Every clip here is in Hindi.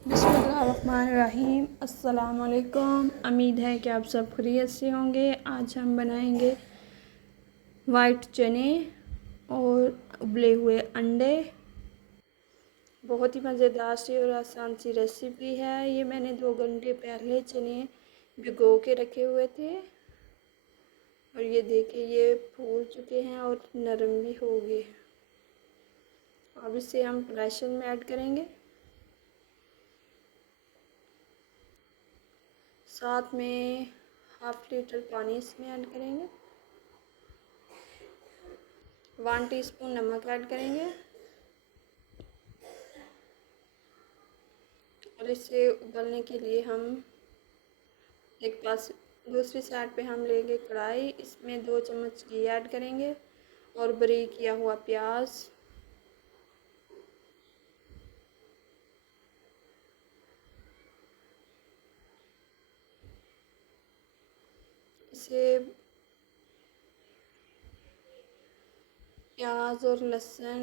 बिस्मिल्लाहिर्रहमानिर्रहीम। अस्सलाम वालेकुम। उम्मीद है कि आप सब खैरियत से होंगे। आज हम बनाएंगे वाइट चने और उबले हुए अंडे। बहुत ही मज़ेदार सी और आसान सी रेसिपी है। ये मैंने 2 घंटे पहले चने भिगो के रखे हुए थे और ये देखिए ये फूल चुके हैं और नरम भी हो गए। अब इसे हम प्रेशर में ऐड करेंगे। साथ में हाफ लीटर पानी इसमें ऐड करेंगे। 1 टीस्पून नमक ऐड करेंगे और इसे उबलने के लिए हम एक पास दूसरी साइड पे हम लेंगे कढ़ाई। इसमें 2 चम्मच घी ऐड करेंगे और बारीक किया हुआ प्याज, इसे प्याज और लहसुन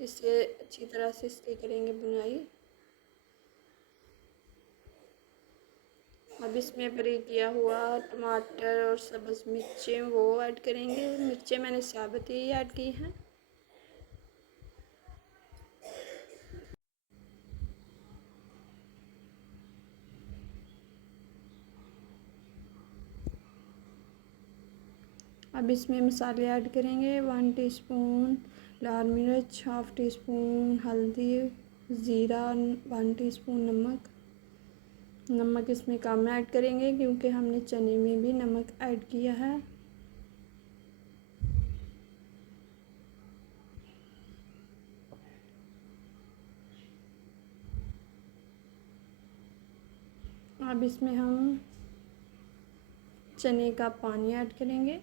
इसे अच्छी तरह से इसकी करेंगे बुनाई। अब इसमें बारीक किया हुआ टमाटर और सब्ज़ मिर्चें वो ऐड करेंगे। मिर्चें मैंने साबुत ही ऐड की हैं। अब इसमें मसाले ऐड करेंगे। 1 टीस्पून लाल मिर्च, हाफ टी स्पून हल्दी, ज़ीरा, 1 टीस्पून नमक इसमें कम ऐड करेंगे क्योंकि हमने चने में भी नमक ऐड किया है। अब इसमें हम चने का पानी ऐड करेंगे।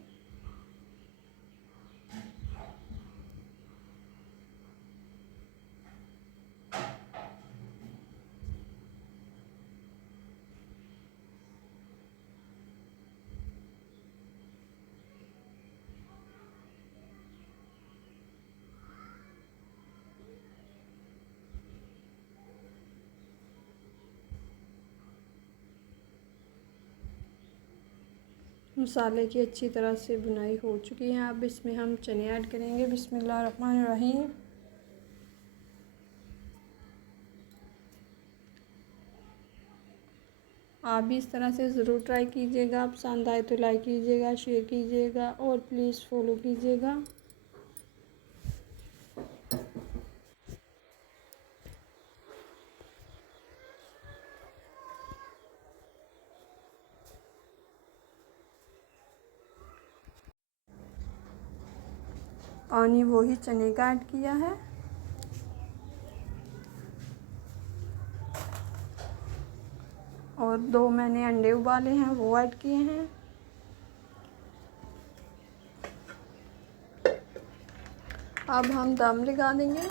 मसाले की अच्छी तरह से बुनाई हो चुकी है। अब इसमें हम चने ऐड करेंगे। बिस्मिल्लाहिर्रहमानिर्रहीम। आप भी इस तरह से ज़रूर ट्राई कीजिएगा। आप पसंद आए तो लाइक कीजिएगा, शेयर कीजिएगा और प्लीज़ फॉलो कीजिएगा। पानी वही चने का ऐड किया है। और 2 मैंने अंडे उबाले हैं वो ऐड किए हैं। अब हम दम लगा देंगे।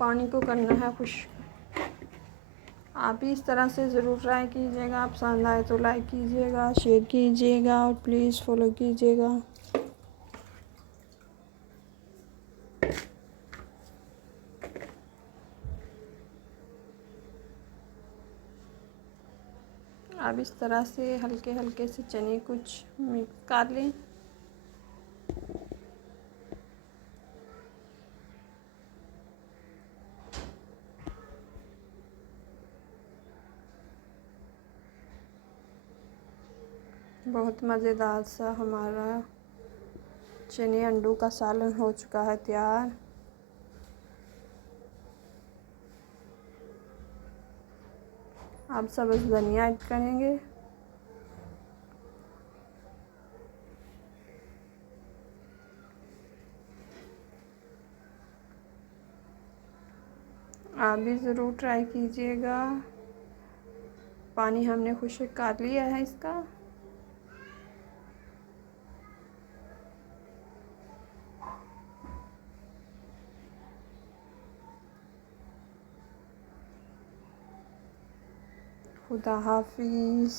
पानी को करना है खुश्क। आप भी इस तरह से ज़रूर ट्राई कीजिएगा। आप पसंद आए तो लाइक कीजिएगा, शेयर कीजिएगा और प्लीज़ फॉलो कीजिएगा। अब इस तरह से हल्के हल्के से चने कुछ मिक्स कर लें। बहुत मज़ेदार सा हमारा चने अंडों का सालन हो चुका है तैयार। अब सब्ज़ धनिया ऐड करेंगे। आप भी ज़रूर ट्राई कीजिएगा। पानी हमने खुश्क कर लिया है इसका। खुदा हाफिज़।